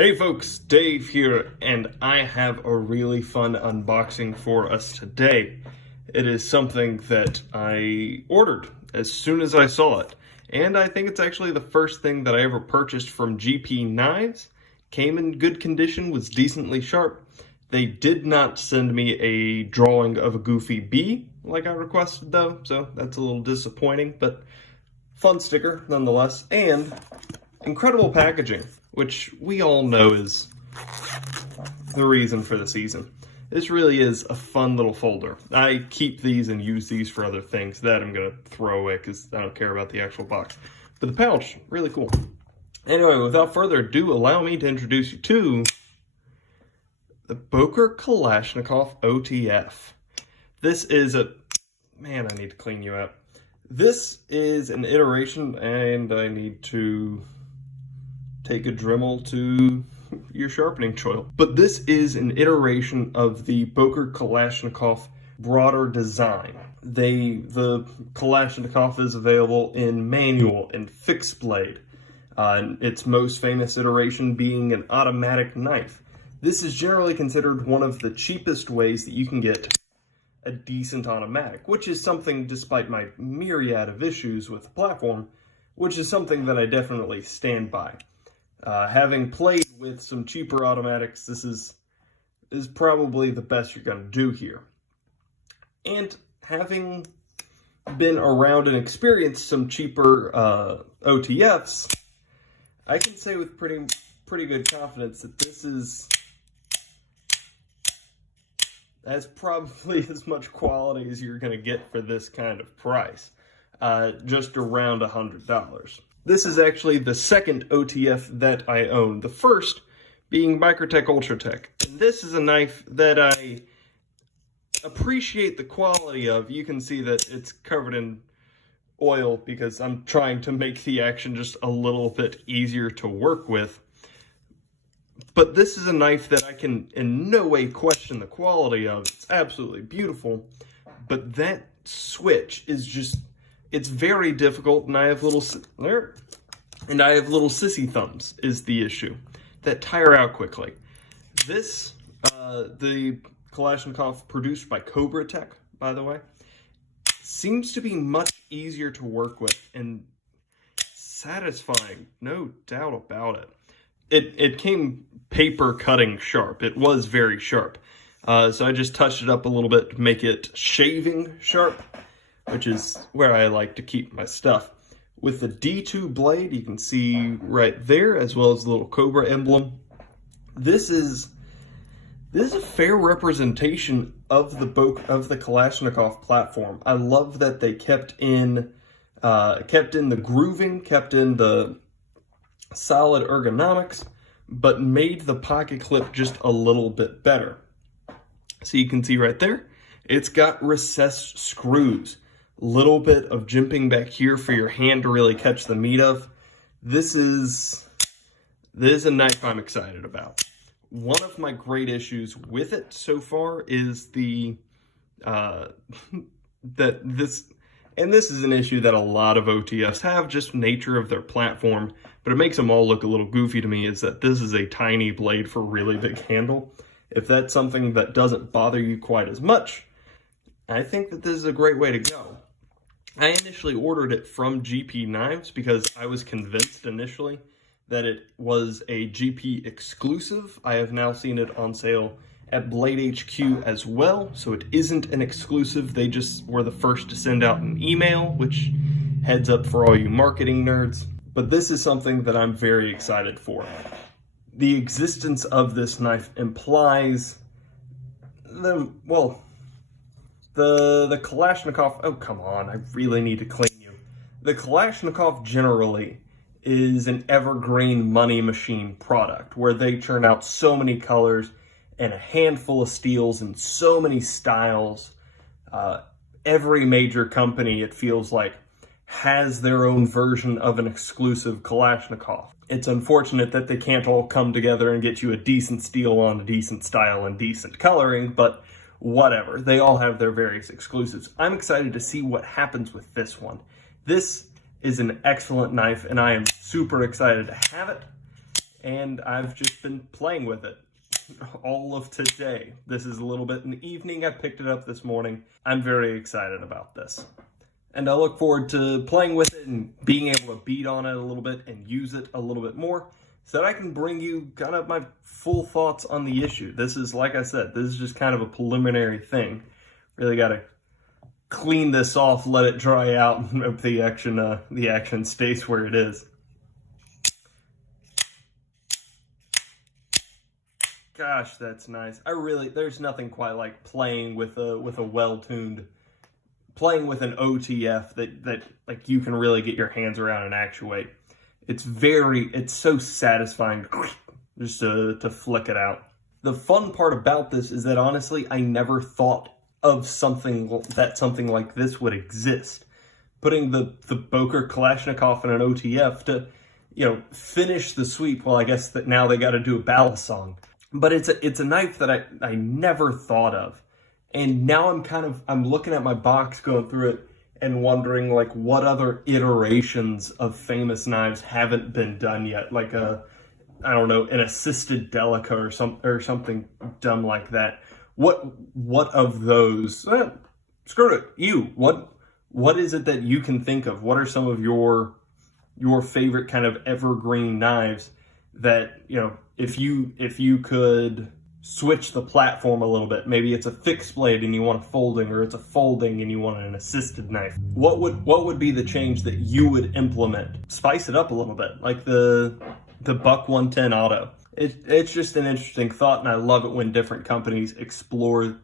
Hey folks, Dave here, and I have a really fun unboxing for us today. It is something that I ordered as soon as I saw it, and I think it's actually the first thing that I ever purchased from GP Knives. Came in good condition, was decently sharp. They did not send me a drawing of a goofy bee like I requested though, so that's a little disappointing, but fun sticker nonetheless, and incredible packaging, which we all know is the reason for the season. This really is a fun little folder. I keep these and use these for other things that I'm gonna throw away because I don't care about the actual box. But the pouch, really cool. Anyway, without further ado, allow me to introduce you to the Boker Kally OTF. This is a, man, I need to clean you up. This is an iteration, and I need to take a Dremel to your sharpening choil. But this is an iteration of the Boker Kally broader design. The Kalashnikov is available in manual and fixed blade. Its most famous iteration being an automatic knife. This is generally considered one of the cheapest ways that you can get a decent automatic, which is something, despite my myriad of issues with the platform, which is something that I definitely stand by. Having played with some cheaper automatics, this is probably the best you're going to do here. And having been around and experienced some cheaper OTFs, I can say with pretty good confidence that this has probably as much quality as you're going to get for this kind of price, just around $100. This is actually the second OTF that I own, the first being Microtech Ultratech. And this is a knife that I appreciate the quality of. You can see that it's covered in oil because I'm trying to make the action just a little bit easier to work with. But this is a knife that I can in no way question the quality of. It's absolutely beautiful, but that switch is just, it's very difficult, and I have little sissy thumbs is the issue that tire out quickly. This, the Kalashnikov produced by Cobra Tech, by the way, seems to be much easier to work with and satisfying, no doubt about it. It came paper cutting sharp. It was very sharp. So I just touched it up a little bit to make it shaving sharp, which is where I like to keep my stuff. With the D2 blade, you can see right there, as well as the little Cobra emblem. This is a fair representation of the Kalashnikov platform. I love that they kept in the grooving, kept in the solid ergonomics, but made the pocket clip just a little bit better. So you can see right there, it's got recessed screws. Little bit of jimping back here for your hand to really catch the meat of. This is a knife I'm excited about. One of my great issues with it so far is this is an issue that a lot of OTFs have, just nature of their platform, but it makes them all look a little goofy to me, is that this is a tiny blade for a really big handle. If that's something that doesn't bother you quite as much, I think that this is a great way to go. I initially ordered it from GP Knives because I was convinced initially that it was a GP exclusive. I have now seen it on sale at Blade HQ as well, so it isn't an exclusive. They just were the first to send out an email, which heads up for all you marketing nerds. But this is something that I'm very excited for. The existence of this knife implies the Kalashnikov, oh come on, I really need to clean you. The Kalashnikov generally is an evergreen money machine product where they churn out so many colors and a handful of steels and so many styles. Every major company, it feels like, has their own version of an exclusive Kalashnikov. It's unfortunate that they can't all come together and get you a decent steel on a decent style and decent coloring, but whatever. They all have their various exclusives. I'm excited to see what happens with this one. This is an excellent knife, and I am super excited to have it. and I've just been playing with it all of today. This is a little bit in the evening. I picked it up this morning. I'm very excited about this. And I look forward to playing with it and being able to beat on it a little bit and use it a little bit more so that I can bring you kind of my full thoughts on the issue. This is, like I said, this is just kind of a preliminary thing. Really got to clean this off, let it dry out, and hope the action stays where it is. Gosh, that's nice. There's nothing quite like playing with a well-tuned, playing with an OTF that like you can really get your hands around and actuate. It's so satisfying just to flick it out. The fun part about this is that honestly, I never thought of something like this would exist. Putting the Boker Kalashnikov in an OTF to, finish the sweep. Well, I guess that now they got to do a ballast song. But it's a knife that I never thought of. And now I'm looking at my box, going through it, and wondering like what other iterations of famous knives haven't been done yet. Like an assisted Delica or something dumb like that. What of those? Screw it. What is it that you can think of? What are some of your favorite kind of evergreen knives that, if you could switch the platform a little bit, maybe it's a fixed blade and you want a folding, or it's a folding and you want an assisted knife. What would be the change that you would implement? Spice it up a little bit, like the Buck 110 Auto. It's just an interesting thought, and I love it when different companies explore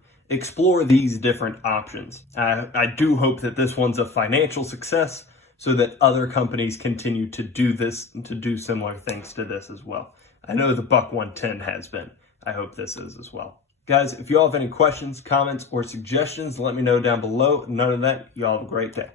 these different options. I do hope that this one's a financial success, so that other companies continue to do this and to do similar things to this as well. I know the Buck 110 has been. I hope this is as well. Guys, if you all have any questions, comments, or suggestions, let me know down below. None of that, you all have a great day.